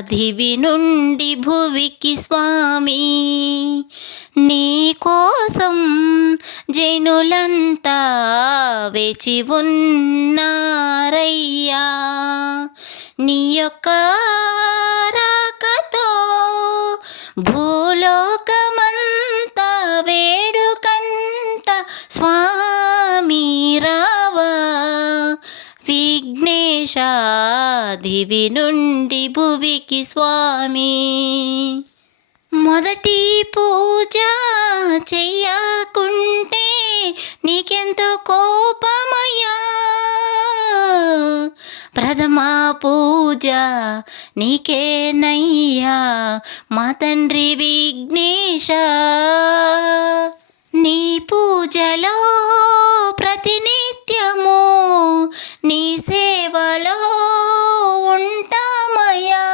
దివి నుండి భువికి స్వామి, నీ కోసం జనులంతా వేచి ఉన్నారయ్యా. నీ యొక్క రాకతో భూలోకమంతా వేడుకంట స్వామి రావా. విఘ్నేశ దివి నుండి భువికి స్వామి, మొదటి పూజ చెయ్యకుంటే నీకెంతో కోపమయ్యా. ప్రథమ పూజ నీకేనయ్యా మా తండ్రి విఘ్నేశ. నీ పూజలో ప్రతినిత్యము నీ సేవలో ఉంటామయ్యా.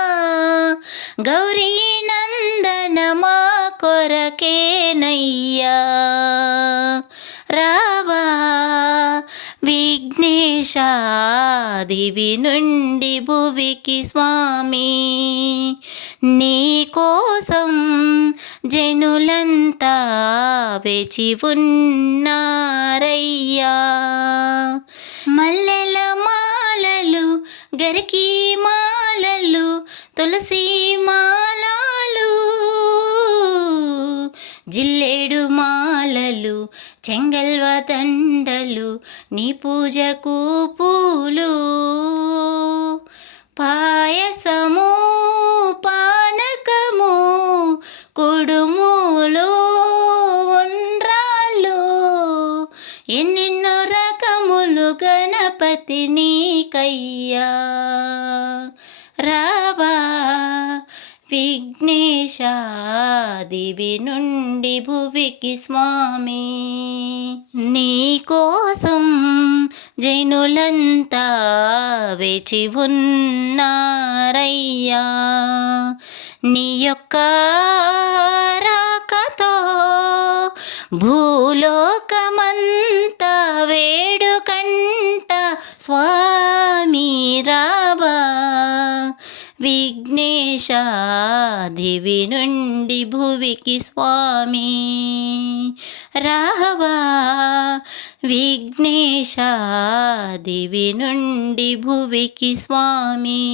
గౌరీ నందన మా కొరకేనయ్యా రావా. విఘ్నేశ దివి నుండి భువికి స్వామి, నీ కోసం జనులంతా వేచి ఉన్నారయ్యా. మల్లెల మాలలు, గరికి మాలలు, తులసి మాలలు, జిల్లేడు మాలలు, చెంగల్వ దండలు, నీ పూజకు పూలు, పాయసము పానకము కుడుములు ఉండ్రాళ్ళు, ఎన్నెన్నో రకములు గణపతి నీకయ్యా రావా. విఘ్నేశ దివి నుండి భువికి స్వామి, నీ కోసం జనులంతా వేచి ఉన్నారయ్యా. నీ యొక్క రాకతో భూలోకమంతా వేడుకంట స్వామి రావా. విఘ్నేశ దివి నుండి భువికి స్వామి రావా. విఘ్నేశ దివి నుండి భువికి స్వామి.